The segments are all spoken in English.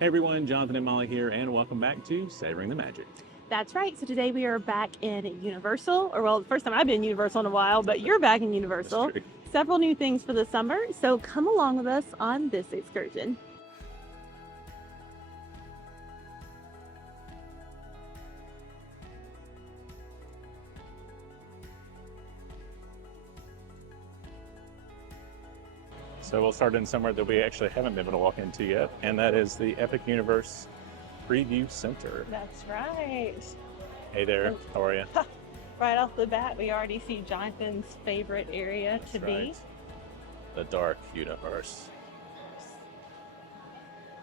Hey everyone, Jonathan and Molly here, and welcome back to Savoring the Magic. That's right. So today we are back in Universal, or well, the first time I've been in Universal in a while, but you're back in Universal. Several new things for the summer, so come along with us on this excursion. So we'll start in somewhere that we actually haven't been able to walk into yet, and that is the Epic Universe Preview Center. That's right. Hey there, how are you? Right off the bat, we already see Jonathan's favorite area to be. The Dark Universe.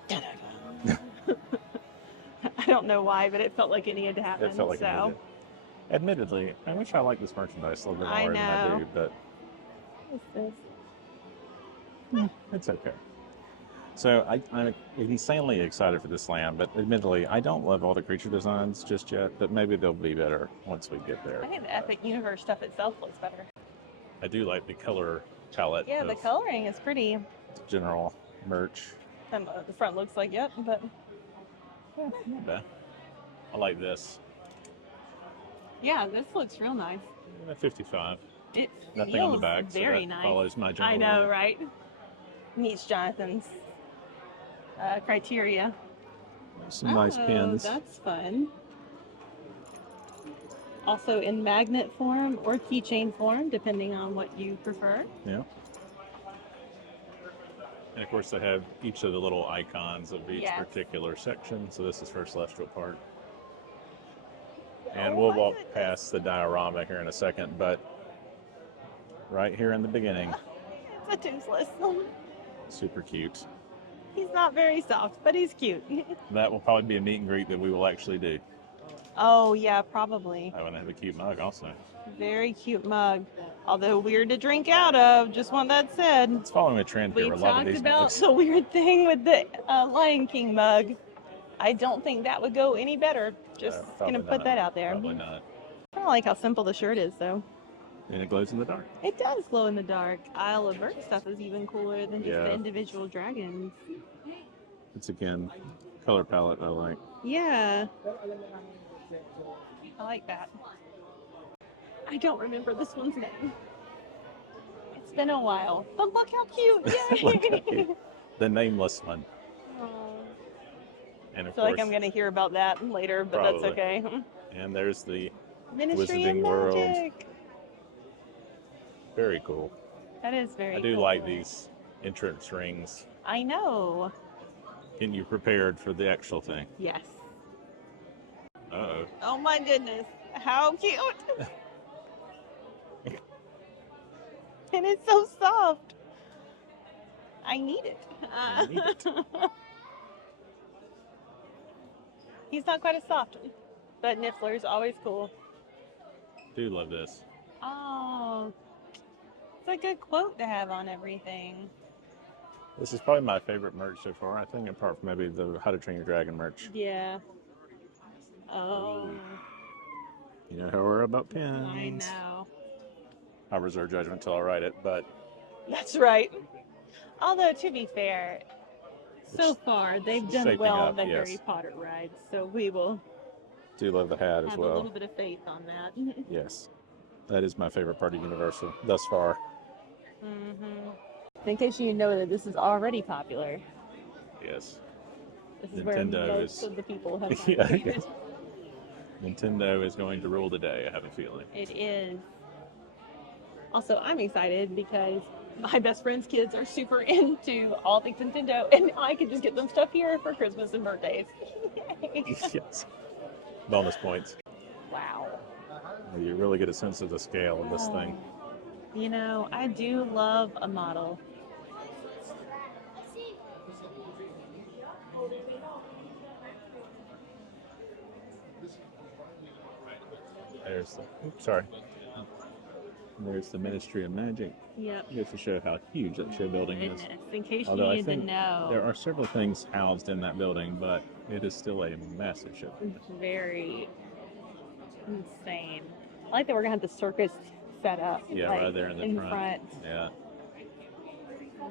I don't know why, but it felt like it needed to happen. It felt like it needed. Admittedly, I wish I liked this merchandise a little bit more than I do, but what is this? It's okay. So I'm insanely excited for this land, but admittedly, I don't love all the creature designs just yet, but maybe they'll be better once we get there. I think the Epic Universe stuff itself looks better. I do like the color palette. Yeah, the coloring is pretty. General merch. And the front looks like it, but yeah, not bad. I like this. Yeah, this looks real nice. 55. It Nothing on the back, very so that nice. follows my general. I know, right? Meets Jonathan's criteria. Some nice pins. That's fun. Also in magnet form or keychain form, depending on what you prefer. Yeah. And of course, they have each of the little icons of each particular section. So this is for Celestial Park. And we'll walk past the diorama here in a second, but right here in the beginning. It's a toothless. Super cute. He's not very soft, but he's cute. That will probably be a meet and greet that we will actually do. Oh, yeah, probably. I want to have a cute mug also. Very cute mug. Although weird to drink out of, just want that said. It's following a trend here. We talked about the weird thing with the Lion King mug. I don't think that would go any better. Just gonna put that out there. Probably not. I don't like how simple the shirt is, though. And it glows in the dark. It does glow in the dark. Isle of Berk stuff is even cooler than just the individual dragons. It's again, color palette I like. Yeah. I like that. I don't remember this one's name. It's been a while. But look how cute! Yay! Look how cute. The nameless one. And of course, like I'm going to hear about that later, but that's okay. And there's the Ministry Wizarding of World. Magic. Very cool. That is very cool. I do like these entrance rings. I know. Getting you prepared for the actual thing. Yes. Uh-oh. Oh my goodness. How cute. And it's so soft. I need it. I need it. He's not quite as soft, but Niffler's always cool. Do love this. Oh, it's a good quote to have on everything. This is probably my favorite merch so far, I think, apart from maybe the How to Train Your Dragon merch. Yeah. Oh. You know how we're about pins. I know. I'll reserve judgment until I write it, but... That's right. Although, to be fair, so far they've done well on the Harry Potter ride, so we will... Do love the hat as well. Have a little bit of faith on that. Yes. That is my favorite part of Universal thus far. In case you know that this is already popular. Yes. This is where most of the people have Nintendo is going to rule the day, I have a feeling. It is. Also, I'm excited because my best friend's kids are super into all things Nintendo, and I can just get them stuff here for Christmas and birthdays. Yes. Bonus points. Wow. You really get a sense of the scale of this thing. You know, I do love a model. There's the Ministry of Magic. Yep. Just to show how huge that show building is. In case Although you need to know. There are several things housed in that building, but it is still a massive show. It's very insane. I like that we're going to have the circus set up. Yeah, like, right there in the front. Yeah.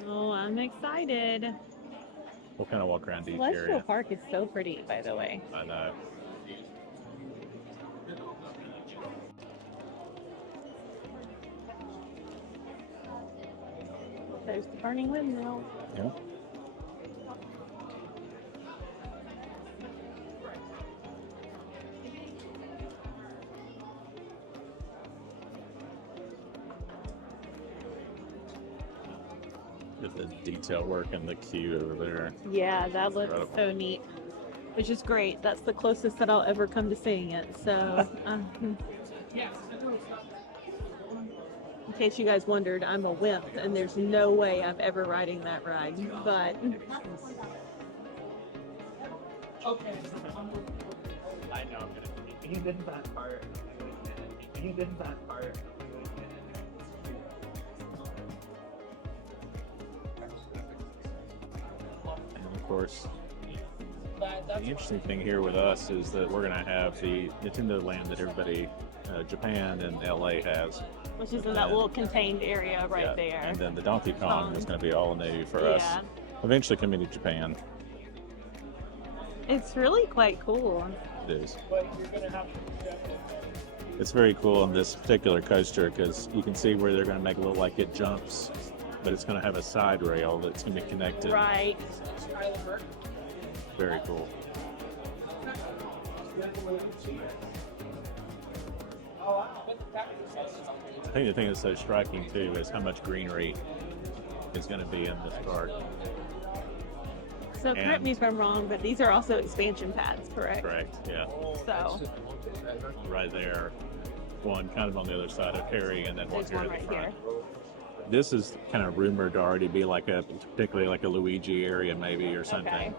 Oh, I'm excited. We'll kind of walk around each Celestial area. Park is so pretty, by the way. I know. There's the burning windmill. Yeah. Get the detail work in the queue over there. Yeah, that looks Incredible. so neat. Which is great. That's the closest that I'll ever come to seeing it. So, in case you guys wondered, I'm a wimp, and there's no way I'm ever riding that ride. But I know I'm gonna. You did that part. You did that part. And of course, the interesting thing here with us is that we're going to have the Nintendo Land that everybody, Japan and LA has. which is in that little contained area right Yeah. there. And then the Donkey Kong is going to be all new for us. Yeah. Eventually coming to Japan. It's really quite cool. It is. It's very cool on this particular coaster because you can see where they're going to make it look like it jumps, but it's going to have a side rail that's going to be connected. Right. Very cool. I think the thing that's so striking too is how much greenery is going to be in this park. So correct And- me if I'm wrong, but these are also expansion pads, correct? Correct. Yeah. So Right there. One kind of on the other side of Harry, and then one there's here one at the right front. here. This is kind of rumored to already be like a, particularly like a Luigi area maybe or something. Okay.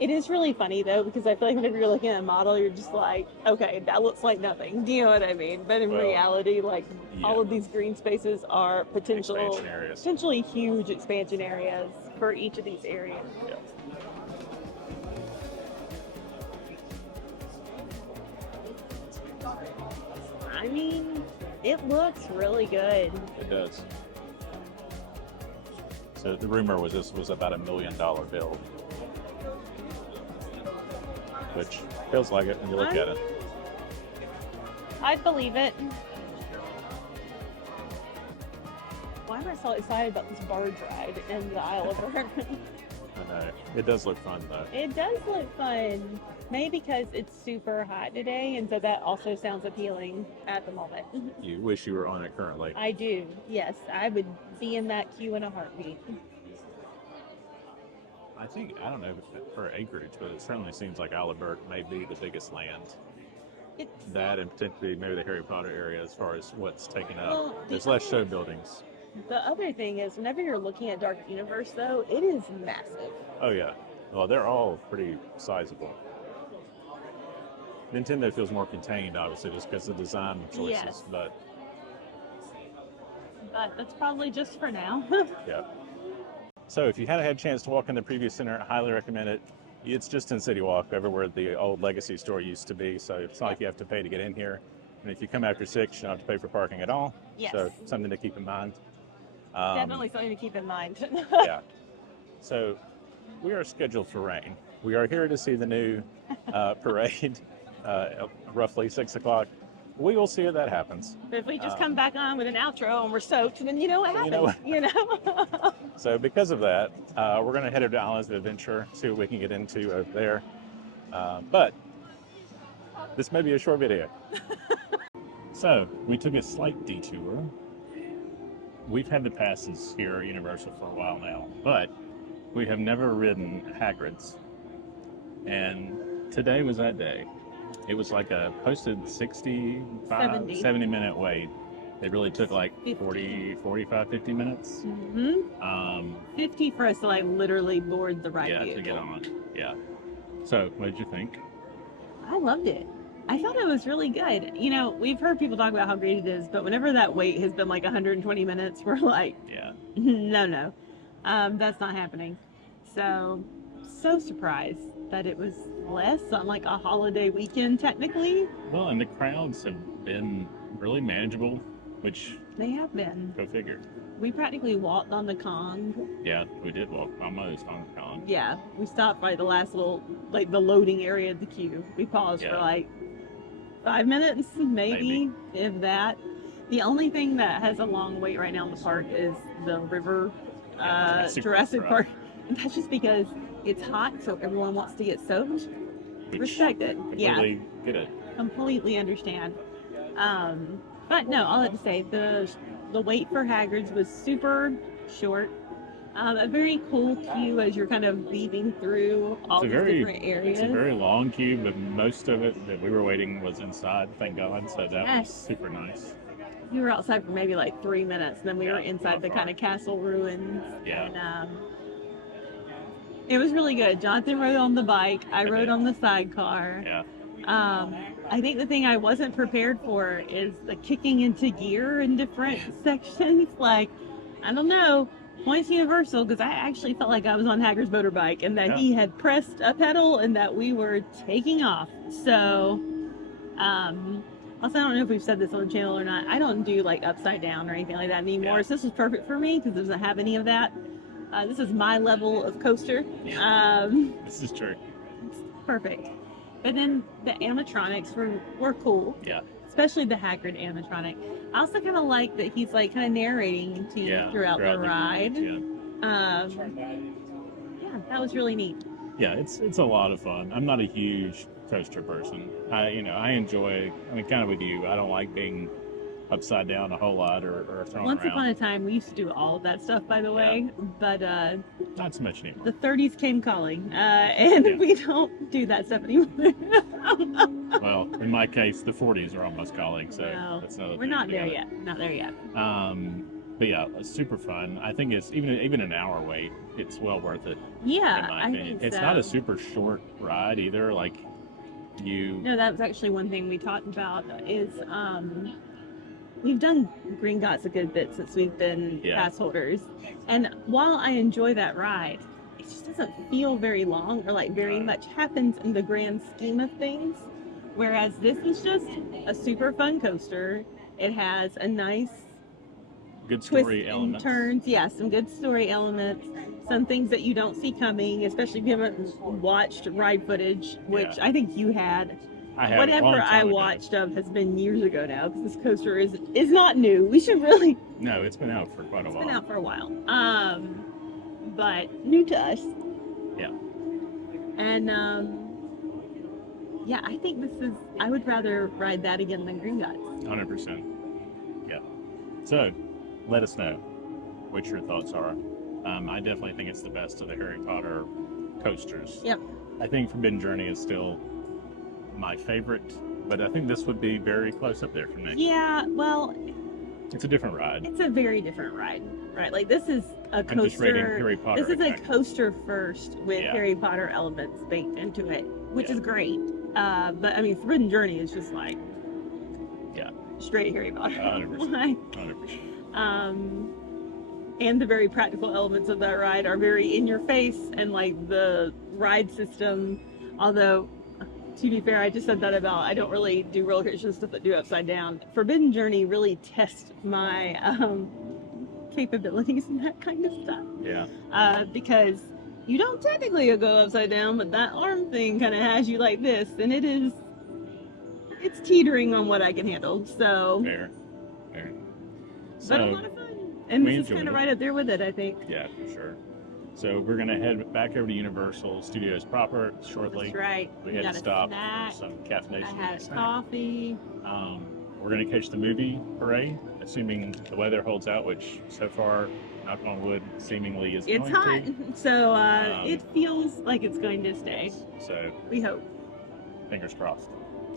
It is really funny though, because I feel like whenever you're looking at a model, you're just like, okay, that looks like nothing. Do you know what I mean? But in Well, reality, like yeah. all of these green spaces are Expansion areas. potentially huge expansion areas for each of these areas. Yeah. I mean, it looks really good. It does. So the rumor was this was about $1 million build, which feels like it when you look at it. I'd believe it. Why am I so excited about this barge ride in the Isle of Ark? I know. It does look fun though. It does look fun. Maybe because it's super hot today, and so that also sounds appealing at the moment. You wish you were on it currently. I do. Yes, I would be in that queue in a heartbeat. I think, I don't know for acreage, but it certainly seems like Isle of Ark may be the biggest land. It's, That and potentially maybe the Harry Potter area as far as what's taken up. Well, There's the less other- show buildings. the other thing is, whenever you're looking at Dark Universe, though, it is massive. Oh yeah. Well, they're all pretty sizable. Nintendo feels more contained, obviously, just because of design choices. Yes. But But that's probably just for now. yeah. So if you hadn't had a chance to walk in the preview center, I highly recommend it. It's just in City Walk, over where the old Legacy store used to be. So it's not like you have to pay to get in here. And if you come after 6, you don't have to pay for parking at all. Yes. So something to keep in mind. Definitely something to keep in mind. Yeah. So we are scheduled for rain. We are here to see the new parade, roughly 6 o'clock. We will see if that happens. But if we just come back on with an outro and we're soaked, then you know what happens. You know So because of that, we're going to head over to Islands of Adventure, see what we can get into over there. But this may be a short video. So we took a slight detour. We've had the passes here at Universal for a while now, but we have never ridden Hagrid's. And today was that day. It was like a posted 70. 70 minute wait. It really took like 50. 40, 45, 50 minutes. hmm 50 for us to like literally board the ride Yeah, vehicle. to get on. Yeah. So, what did you think? I loved it. I thought it was really good. You know, we've heard people talk about how great it is, but whenever that wait has been like 120 minutes, we're like, Yeah. no, that's not happening. So surprised that it was less on like a holiday weekend technically. Well, and the crowds have been really manageable, which They have been. go figure. We practically walked on the Kong. Yeah, we did walk almost on the Kong. Yeah, we stopped by the last little, like the loading area of the queue. We paused for like 5 minutes, maybe, if that. The only thing that has a long wait right now in the park is the river, Jurassic Park. And that's just because it's hot, so everyone wants to get soaked. Respect it. Completely get it. Completely understand. But no, all that to say, the wait for Hagrid's was super short. A very cool queue as you're kind of weaving through all these different areas. It's a very long queue, but most of it that we were waiting was inside, thank God. So that was super nice. We were outside for maybe like 3 minutes, and then we were inside the kind of castle ruins. Yeah. And, it was really good. Jonathan rode on the bike. I rode on the sidecar. Yeah. I think the thing I wasn't prepared for is the kicking into gear in different sections. Like, I don't know, points Universal, because I actually felt like I was on Hagrid's motorbike and that he had pressed a pedal and that we were taking off. So, also, I don't know if we've said this on the channel or not. I don't do like upside down or anything like that anymore. Yeah. So this was perfect for me because it doesn't have any of that. This is my level of coaster. This is true. It's perfect. But then the animatronics were cool. Yeah. Especially the Hagrid animatronic. I also kind of like that he's like kind of narrating to you throughout the ride. Yeah, that was really neat. Yeah, it's a lot of fun. I'm not a huge coaster person. I enjoy, kind of with you, I don't like being upside down a whole lot or thrown Once around. upon a time, we used to do all of that stuff, by the way, but not so much anymore. the 30s came calling, and we don't do that stuff anymore. Well, in my case, the 40s are almost calling, so that's another we're thing not there together. yet. Not there yet. But yeah, it's super fun. I think it's even an hour wait, it's well worth it. Yeah, in my I opinion. think It's so. not a super short ride either. Like No, that was actually one thing we talked about is we've done Gringotts a good bit since we've been pass holders. And while I enjoy that ride, it just doesn't feel very long or like very much happens in the grand scheme of things. Whereas this is just a super fun coaster. It has a nice good twists story and elements. turns. Yeah, some good story elements. Some things that you don't see coming, especially if you haven't watched ride footage, which I think you had. I have Whatever I watched of has been years ago now, because this coaster is not new. We should really. No, it's been out for quite a while. It's been out for a while. But new to us. Yeah. And yeah, I think this is. I would rather ride that again than Gringotts. 100%. Yeah. So, let us know what your thoughts are. I definitely think it's the best of the Harry Potter coasters. Yep. I think Forbidden Journey is still my favorite, but I think this would be very close up there for me. Yeah, well, it's a different ride. It's a very different ride, right? Like this is a coaster. I'm just rating Harry Potter. This is a coaster first with Harry Potter elements baked into it, which is great. But I mean, Forbidden Journey is just like straight Harry Potter. 100%. 100%. And the very practical elements of that ride are very in your face, and like the ride system, although to be fair, I just said that about I don't really do roller coaster stuff that do upside down. Forbidden Journey really tests my capabilities and that kind of stuff. Yeah. Because you don't technically go upside down, but that arm thing kind of has you like this, and it's teetering on what I can handle. So Fair. But a lot of fun. And this is kind of right up there with it, I think. Yeah, for sure. So we're going to head back over to Universal Studios proper shortly. That's right. We had to stop for some caffeination. I had coffee. We're going to catch the movie parade, assuming the weather holds out, which so far, knock on wood, seemingly is It's hot, so it feels like it's going to stay. So we hope. Fingers crossed.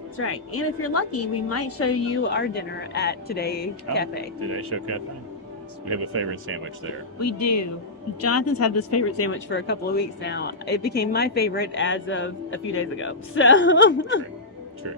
That's right. And if you're lucky, we might show you our dinner at Today Cafe. Today Show Cafe. We have a favorite sandwich there. We do. Jonathan's had this favorite sandwich for a couple of weeks now. It became my favorite as of a few days ago. So True.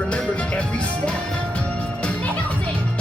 remembered every step. Nailed it!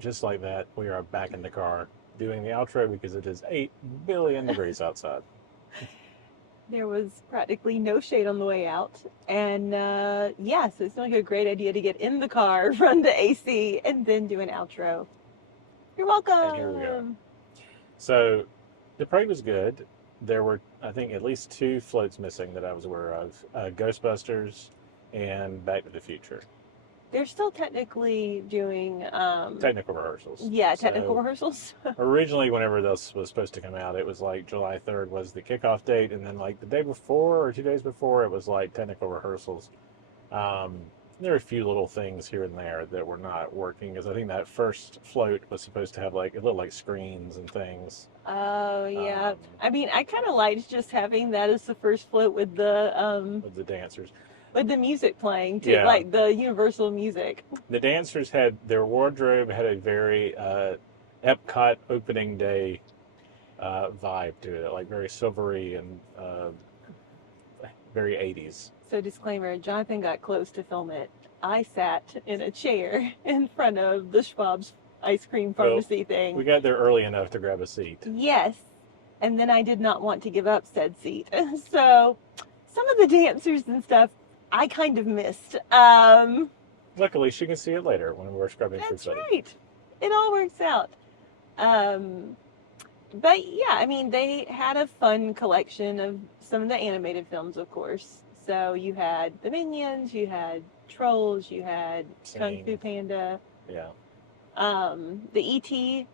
just like that, we are back in the car doing the outro because it is 8 billion degrees outside. There was practically no shade on the way out. And yeah, so it's like a great idea to get in the car, run the AC, and then do an outro. You're welcome. And here we go. So the parade was good. There were, I think, at least 2 floats missing that I was aware of. Ghostbusters and Back to the Future. They're still technically doing Technical rehearsals. Yeah, technical So, rehearsals. originally, whenever this was supposed to come out, it was like July 3rd was the kickoff date, and then like the day before or 2 days before, it was like technical rehearsals. There are a few little things here and there that were not working, because I think that first float was supposed to have like, it looked like screens and things. Oh yeah. I mean, I kind of liked just having that as the first float with the dancers. With the music playing too, Yeah. like the Universal music. The dancers had, their wardrobe had a very Epcot opening day vibe to it, like very silvery and very 80s. So disclaimer, Jonathan got close to film it. I sat in a chair in front of the Schwab's ice cream pharmacy thing. We got there early enough to grab a seat. Yes. And then I did not want to give up said seat. So some of the dancers and stuff I kind of missed. Luckily, she can see it later when we're scrubbing through That's footage. right. It all works out. But yeah, I mean, they had a fun collection of some of the animated films, of course. So you had the Minions, you had Trolls, you had Kung Sing. Fu Panda. Yeah. The E.T.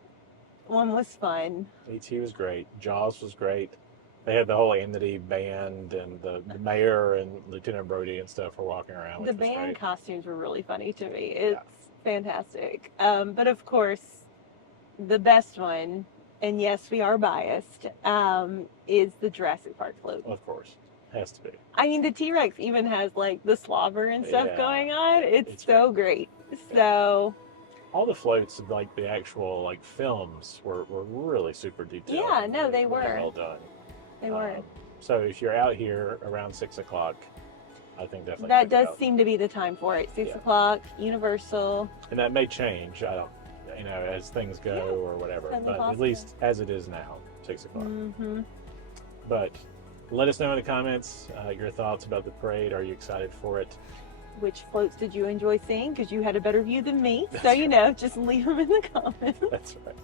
one was fun. E.T. was great. Jaws was great. They had the whole Amity band, and the mayor and Lieutenant Brody and stuff were walking around, which The was band great. costumes were really funny to me. It's fantastic. But of course, the best one, and yes, we are biased, is the Jurassic Park float. Of course. Has to be. I mean, the T-Rex even has like the slobber and stuff Yeah. going on. It's It's so great. So All the floats, like the actual like films, were really super detailed. Yeah, and no, really, they really were. well done. they were. So if you're out here around 6 o'clock, I think definitely That check it does out. seem to be the time for it. 6 Yeah. o'clock, Universal. And that may change. I don't, as things go Yeah, or whatever. certainly But at possible. least as it is now, 6 o'clock. Mm-hmm. But let us know in the comments your thoughts about the parade. Are you excited for it? Which floats did you enjoy seeing? Because you had a better view than me. So, That's just leave them in the comments. That's right.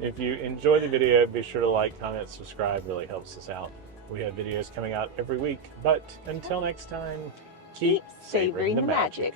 If you enjoyed the video, be sure to like, comment, subscribe. Really helps us out. We have videos coming out every week. But until next time, keep Keep savoring the magic.